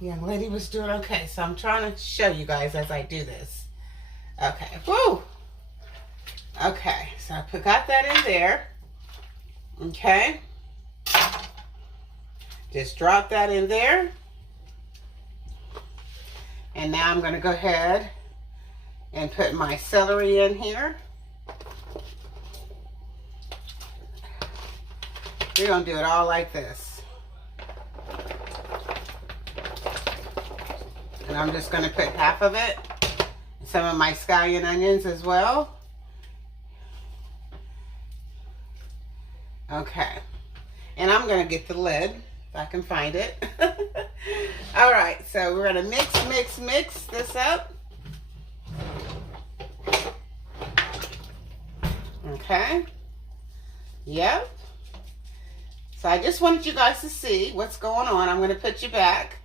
Young lady was doing okay, so I'm trying to show you guys as I do this. Okay, woo! Okay, so I got that in there. Okay. Just drop that in there. And now I'm going to go ahead and put my celery in here. We're going to do it all like this. And I'm just going to put half of it. Some of my scallion onions as well. Okay. And I'm going to get the lid, if I can find it. All right, so we're going to mix this up. Okay. Yep. So I just wanted you guys to see what's going on. I'm going to put you back.